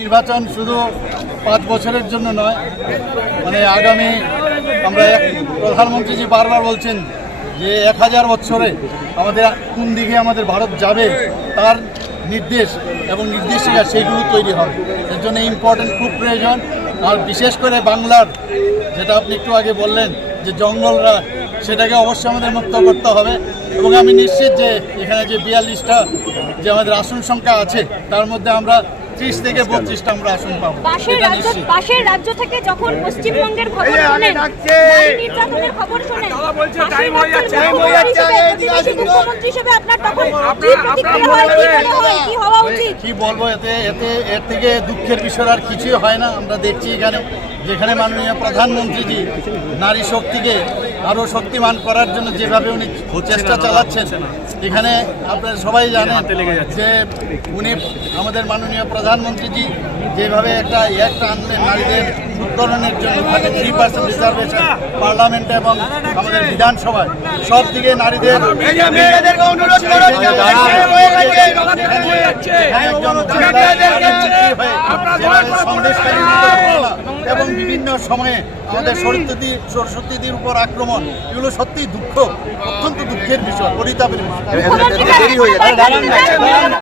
নির্বাচন শুধু পাঁচ বছরের জন্য নয় মানে আগামী আমরা এক প্রধানমন্ত্রীজি বারবার বলছেন যে এক হাজার বছরে আমাদের কোন দিকে আমাদের ভারত যাবে, তার নির্দেশ এবং নির্দেশিকা সেইগুলো তৈরি হবে। এর জন্য ইম্পর্টেন্ট খুব প্রয়োজন। আর বিশেষ করে বাংলার, যেটা আপনি একটু আগে বললেন যে জঙ্গলরা, সেটাকে অবশ্যই আমাদের মুক্ত করতে হবে। এবং আমি নিশ্চিত যে এখানে যে বিয়াল্লিশটা যে আমাদের আসন সংখ্যা আছে, তার মধ্যে আমরা ত্রিশ থেকে বত্রিশটা আমরা আসন পাবো। পাশের রাজ্য পাশের রাজ্য থেকে যখন পশ্চিমবঙ্গের খবর শোনেন নারী নির্যাতনের খবর শোনেন পাশের রাজ্যের মুখ্যমন্ত্রী হিসেবে, প্রতিবেশী মুখ্যমন্ত্রী হিসেবে আপনার তখন কি প্রতিক্রিয়া হয় কি মনে হয় কি হওয়া উচিত? কি বলব এতে এতে এর থেকে দুঃখের বিষয় আর কিছুই হয় না। আমরা দেখছি এখানে যেখানে মাননীয় প্রধানমন্ত্রীজি নারী শক্তিকে আরও শক্তিমান করার জন্য যেভাবে উনি চেষ্টা চালাচ্ছেন এখানে আপনারা সবাই জানেন যে উনি আমাদের মাননীয় প্রধানমন্ত্রীজি যেভাবে একটা একটা আনলেন নারীদের উত্তরণের জন্য থাকে থ্রি পার্সেন্ট রিজার্ভেশন পার্লামেন্টে এবং আমাদের বিধানসভায় সব দিকে নারীদের এবং বিভিন্ন সময়ে আমাদের সরস্বতী সরস্বতীদের উপর আক্রমণ এগুলো সত্যি দুঃখ অত্যন্ত দুঃখের বিষয় পরিতাপের বিষয়।